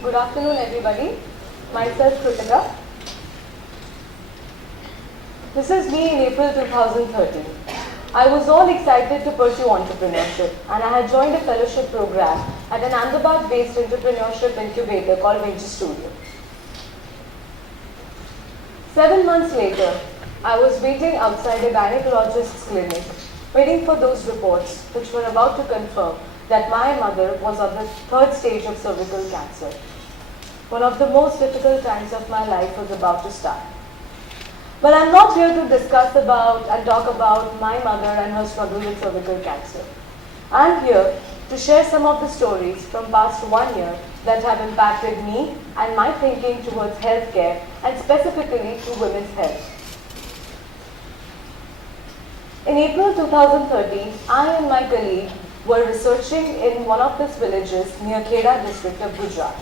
Good afternoon, everybody. Myself, Krutika. This is me in April 2013. I was all excited to pursue entrepreneurship, and I had joined a fellowship program at an Ahmedabad-based entrepreneurship incubator called Venture Studio. 7 months later, I was waiting outside a gynecologist's clinic, waiting for those reports which were about to confirm that my mother was on the 3rd stage of cervical cancer. One of the most difficult times of my life was about to start. But I'm not here to discuss about and talk about my mother and her struggle with cervical cancer. I'm here to share some of the stories from past 1 year that have impacted me and my thinking towards healthcare and specifically to women's health. In April 2013, I and my colleague were researching in one of these villages near Kheda district of Gujarat.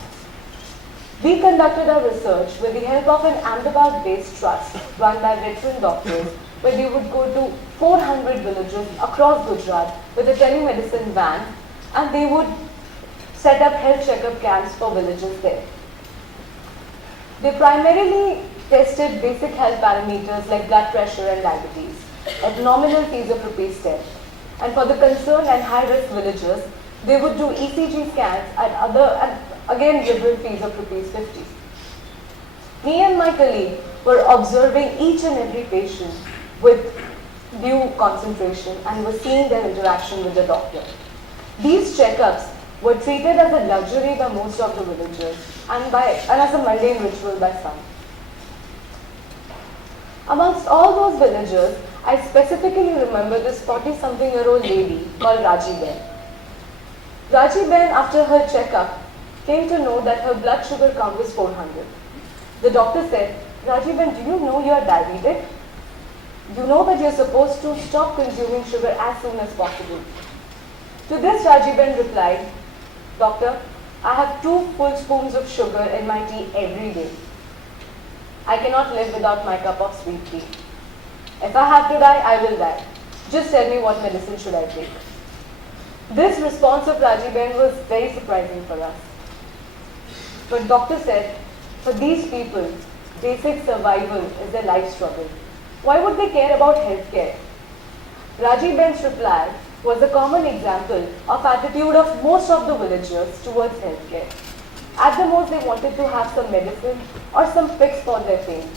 We conducted our research with the help of an Ahmedabad-based trust run by veteran doctors, where they would go to 400 villages across Gujarat with a telemedicine van, and they would set up health checkup camps for villages there. They primarily tested basic health parameters like blood pressure and diabetes at nominal fees of ₹10. And for the concerned and high-risk villagers, they would do ECG scans at again liberal fees of ₹50. Me and my colleague were observing each and every patient with due concentration and were seeing their interaction with the doctor. These checkups were treated as a luxury by most of the villagers and as a mundane ritual by some. Amongst all those villagers, I specifically remember this 40-something-year-old lady called Raji Ben. Raji Ben, after her checkup, came to know that her blood sugar count was 400. The doctor said, "Raji Ben, do you know you are diabetic? You know that you are supposed to stop consuming sugar as soon as possible." To this, Raji Ben replied, "Doctor, I have 2 full spoons of sugar in my tea every day. I cannot live without my cup of sweet tea. If I have to die, I will die. Just tell me what medicine should I take." This response of Raji Ben was very surprising for us. But doctor said, for these people, basic survival is their life struggle. Why would they care about healthcare? Raji Ben's reply was a common example of attitude of most of the villagers towards healthcare. At the most, they wanted to have some medicine or some fix for their pain.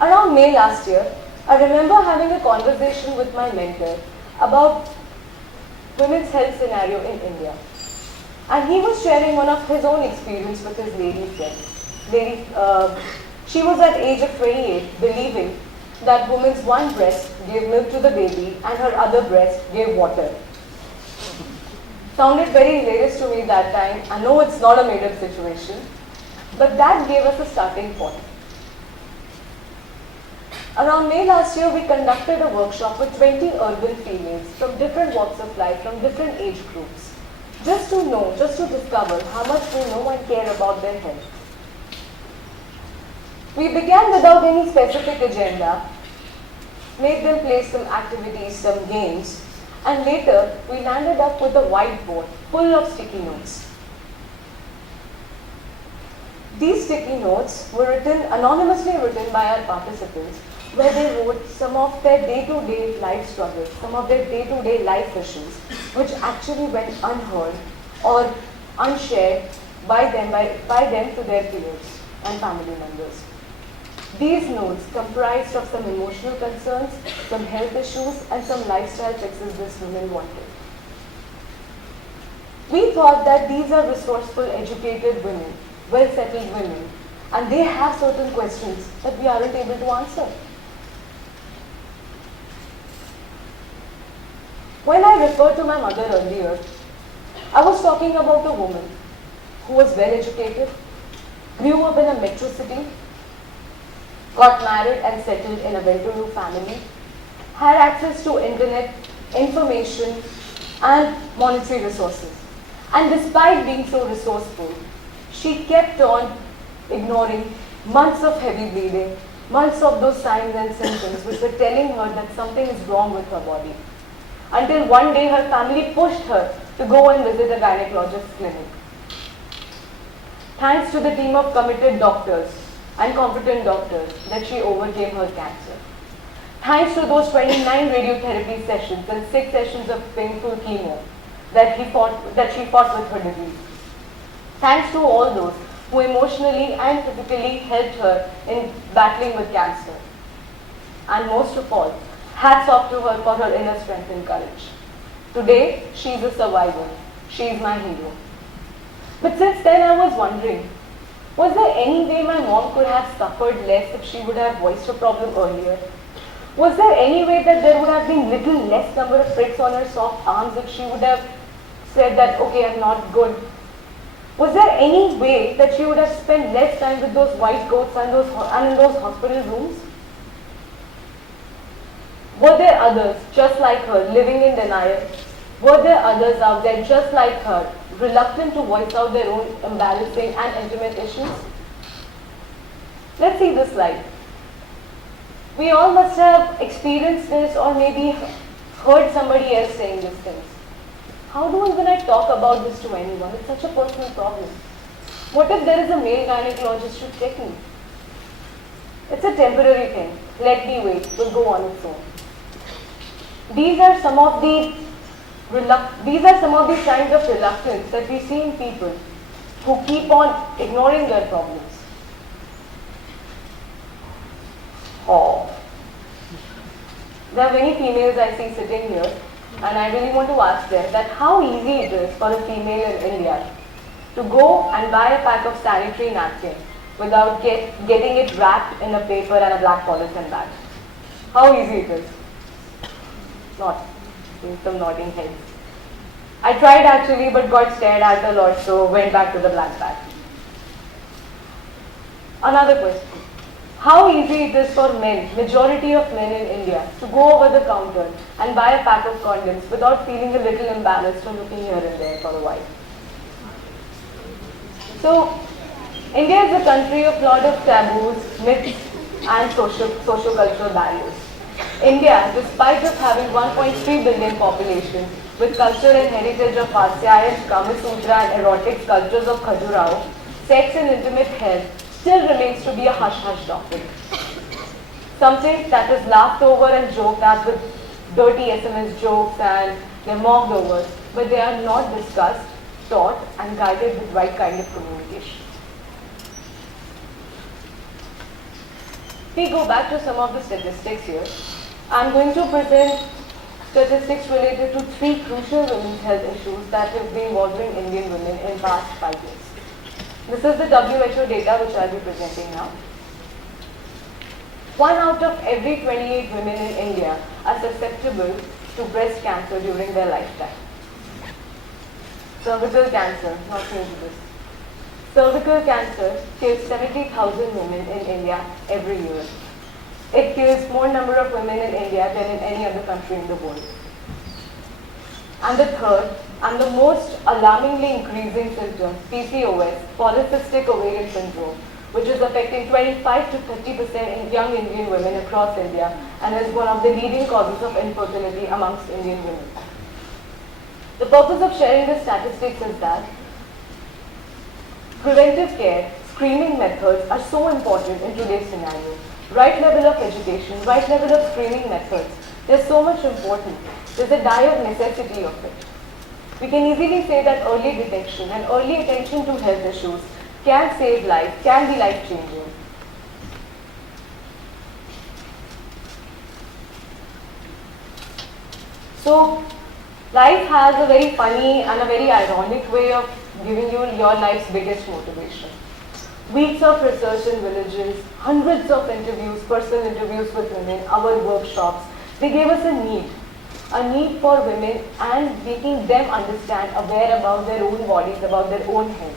Around May last year, I remember having a conversation with my mentor about women's health scenario in India. And he was sharing one of his own experience with his lady friend. She was at age of 28 believing that woman's one breast gave milk to the baby and her other breast gave water. Sounded very hilarious to me that time. I know it's not a made-up situation, but that gave us a starting point. Around May last year, we conducted a workshop with 20 urban females from different walks of life, from different age groups, just to discover how much they know and care about their health. We began without any specific agenda, made them play some activities, some games, and later we landed up with a whiteboard full of sticky notes. These sticky notes were anonymously written by our participants, where they wrote some of their day-to-day life struggles, some of their day-to-day life issues, which actually went unheard or unshared by them to their peers and family members. These notes comprised of some emotional concerns, some health issues, and some lifestyle fixes this woman wanted. We thought that these are resourceful, educated women, well-settled women, and they have certain questions that we aren't able to answer. When I referred to my mother earlier, I was talking about a woman who was well educated, grew up in a metro city, got married and settled in a well-to-do family, had access to internet, information, and monetary resources. And despite being so resourceful, she kept on ignoring months of heavy bleeding, months of those signs and symptoms which were telling her that something is wrong with her body. Until one day her family pushed her to go and visit a gynecologist's clinic. Thanks to the team of committed doctors and competent doctors that she overcame her cancer. Thanks to those 29 radiotherapy sessions and 6 sessions of painful chemo that she fought with her disease. Thanks to all those who emotionally and physically helped her in battling with cancer. And most of all, hats off to her for her inner strength and courage. Today, she is a survivor. She is my hero. But since then, I was wondering, was there any way my mom could have suffered less if she would have voiced her problem earlier? Was there any way that there would have been little less number of pricks on her soft arms if she would have said that, okay, I'm not good? Was there any way that she would have spent less time with those white coats and in those hospital rooms? Were there others just like her living in denial? Were there others out there just like her, reluctant to voice out their own embarrassing and intimate issues? Let's see this slide. We all must have experienced this or maybe heard somebody else saying these things. How do even I talk about this to anyone? It's such a personal problem. What if there is a male gynecologist to check me? It's a temporary thing. Let me wait. It will go on its own. These are some of the signs of reluctance that we see in people who keep on ignoring their problems. Oh. There are many females I see sitting here, and I really want to ask them that how easy it is for a female in India to go and buy a pack of sanitary napkins without getting it wrapped in a paper and a black polythene bag. How easy it is. Not. Some nodding heads. I tried actually, but got stared at a lot, so went back to the black bag. Another question. How easy it is for men, majority of men in India, to go over the counter and buy a pack of condoms without feeling a little embarrassed or looking here and there for a while. So, India is a country of lot of taboos, myths, and socio-cultural barriers. India, despite of having 1.3 billion population, with culture and heritage of Harsya, Kama Sutra and erotic sculptures of Khajuraho, sex and intimate health still remains to be a hush-hush topic. Something that is laughed over and joked at with dirty SMS jokes and they're mocked over, but they are not discussed, taught and guided with right kind of communication. If we go back to some of the statistics here, I'm going to present statistics related to 3 crucial women's health issues that have been bothering Indian women in past 5 years. This is the WHO data which I'll be presenting now. 1 out of every 28 women in India are susceptible to breast cancer during their lifetime. Cervical cancer, not new to this. Cervical cancer kills 70,000 women in India every year. It kills more number of women in India than in any other country in the world. And the third, and the most alarmingly increasing symptom, PCOS, polycystic ovarian syndrome, which is affecting 25 to 30% in young Indian women across India and is one of the leading causes of infertility amongst Indian women. The purpose of sharing the statistics is that preventive care, screening methods are so important in today's scenario. Right level of education, right level of screening methods, they're so much important. There's a dire necessity of it. We can easily say that early detection and early attention to health issues can save lives, can be life-changing. So, life has a very funny and a very ironic way of giving you your life's biggest motivation. Weeks of research in villages, hundreds of interviews, personal interviews with women, our workshops, they gave us a need for women and making them understand, aware about their own bodies, about their own health.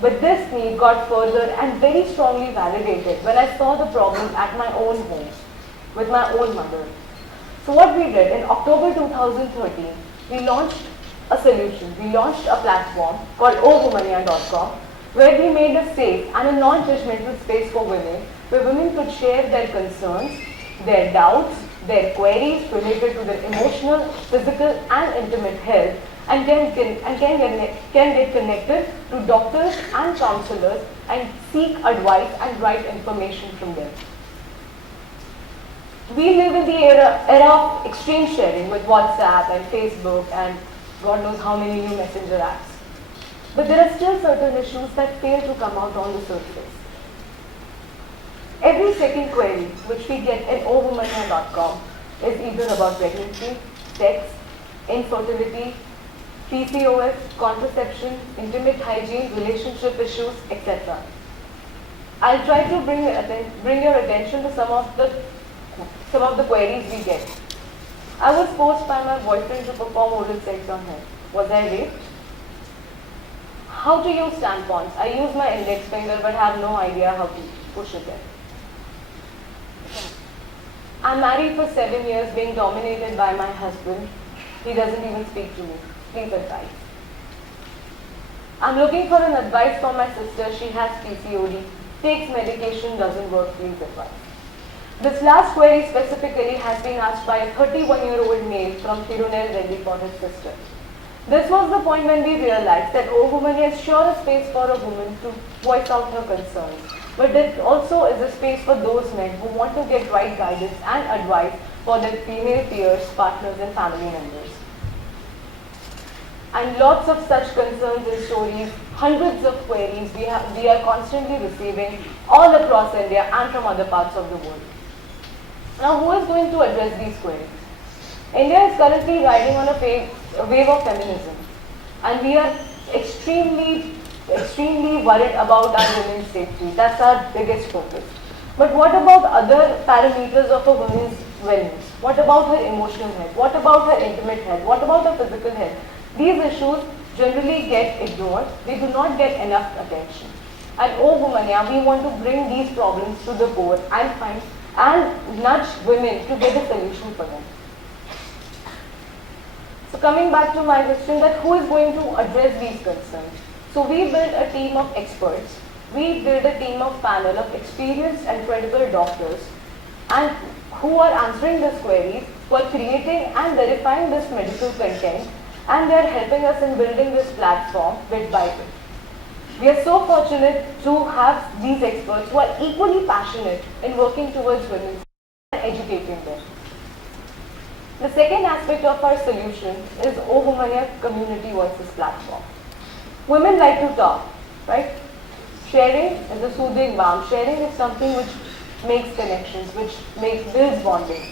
But this need got further and very strongly validated when I saw the problem at my own home, with my own mother. So what we did, in October 2013, we launched a solution. We launched a platform called OoWomaniya.com, where we made a safe and a non-judgmental space for women, where women could share their concerns, their doubts, their queries related to their emotional, physical and intimate health, and can get connected to doctors and counselors and seek advice and right information from them. We live in the era of extreme sharing with WhatsApp and Facebook and God knows how many new messenger apps. But there are still certain issues that fail to come out on the surface. Every second query which we get at OoWomaniya.com is either about pregnancy, sex, infertility, PCOS, contraception, intimate hygiene, relationship issues, etc. I'll try to bring your attention to some of the queries we get. I was forced by my boyfriend to perform oral sex on him. Was I raped? How to use tampons? I use my index finger but have no idea how to push it in. I'm married for 7 years, being dominated by my husband. He doesn't even speak to me. Please advise. I'm looking for an advice from my sister. She has PCOD. Takes medication, doesn't work. Please advise. This last query specifically has been asked by a 31-year-old male from Tirunelveli for his sister. This was the point when we realized that OoWomaniya is sure a space for a woman to voice out her concerns, but it also is a space for those men who want to get right guidance and advice for their female peers, partners and family members. And lots of such concerns and stories, hundreds of queries we are constantly receiving all across India and from other parts of the world. Now, who is going to address these queries? India is currently riding on a wave of feminism, and we are extremely worried about our women's safety. That's our biggest focus. But what about other parameters of a woman's wellness? What about her emotional health? What about her intimate health? What about her physical health? These issues generally get ignored. They do not get enough attention. At OoWomaniya, we want to bring these problems to the fore and nudge women to get a solution for them. So coming back to my question, that who is going to address these concerns? So we built a team of experts. We built a team of panel of experienced and credible doctors and who are answering these queries, who are creating and verifying this medical content, and they are helping us in building this platform bit by bit. We are so fortunate to have these experts who are equally passionate in working towards women and educating them. The second aspect of our solution is OoWomaniya Community Voices platform. Women like to talk, right? Sharing is a soothing balm. Sharing is something which makes connections, which builds bonding.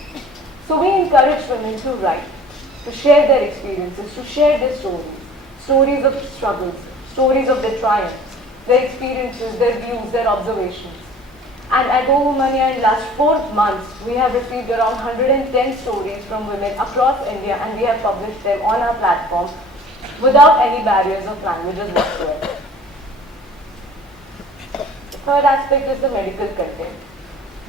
So we encourage women to write, to share their experiences, to share their stories of struggles, stories of their triumphs, their experiences, their views, their observations. And at OoWomaniya in last 4 months, we have received around 110 stories from women across India, and we have published them on our platform without any barriers of languages whatsoever. The third aspect is the medical content.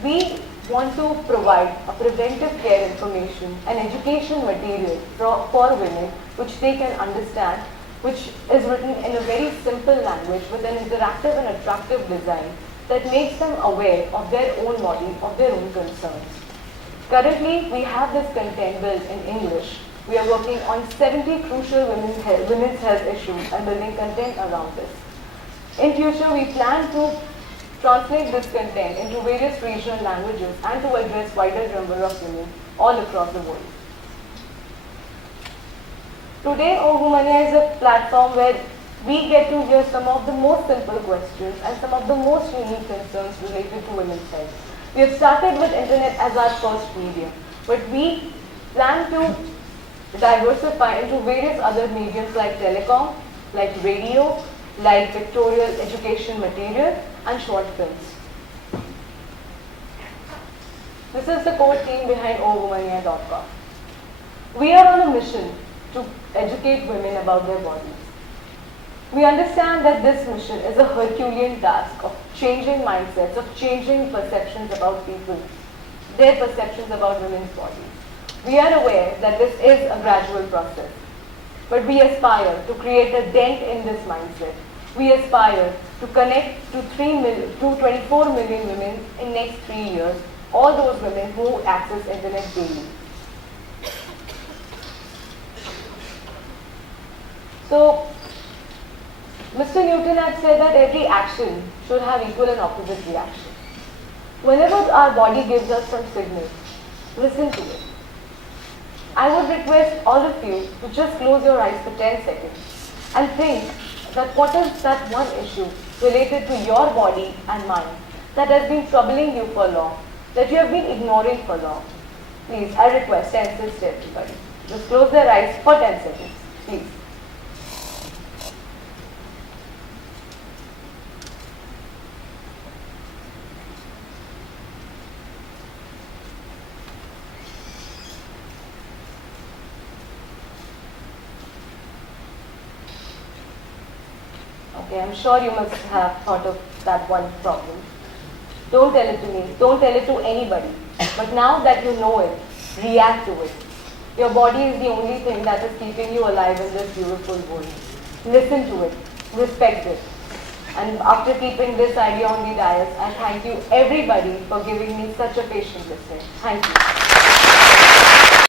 We want to provide a preventive care information and education material for women which they can understand, which is written in a very simple language with an interactive and attractive design that makes them aware of their own body, of their own concerns. Currently, we have this content built in English. We are working on 70 crucial women's health issues and building content around this. In future, we plan to translate this content into various regional languages and to address wider number of women all across the world. Today, OoWomaniya is a platform where we get to hear some of the most simple questions and some of the most unique concerns related to women's health. We have started with internet as our first medium, but we plan to diversify into various other mediums like telecom, like radio, like pictorial education material and short films. This is the core team behind OoWomaniya.com. We are on a mission to educate women about their bodies. We understand that this mission is a Herculean task of changing mindsets, of changing perceptions about people, their perceptions about women's bodies. We are aware that this is a gradual process, but we aspire to create a dent in this mindset. We aspire to connect to 24 million women in next 3 years, all those women who access internet daily. So, Mr. Newton had said that every action should have equal and opposite reaction. Whenever our body gives us some signal, listen to it. I would request all of you to just close your eyes for 10 seconds and think that what is that one issue related to your body and mind that has been troubling you for long, that you have been ignoring for long. Please, I request 10 seconds to everybody. Just close their eyes for 10 seconds, please. Okay, I'm sure you must have thought of that one problem. Don't tell it to me, don't tell it to anybody. But now that you know it, react to it. Your body is the only thing that is keeping you alive in this beautiful world. Listen to it, respect it. And after keeping this idea on the dais, I thank you everybody for giving me such a patient listening. Thank you.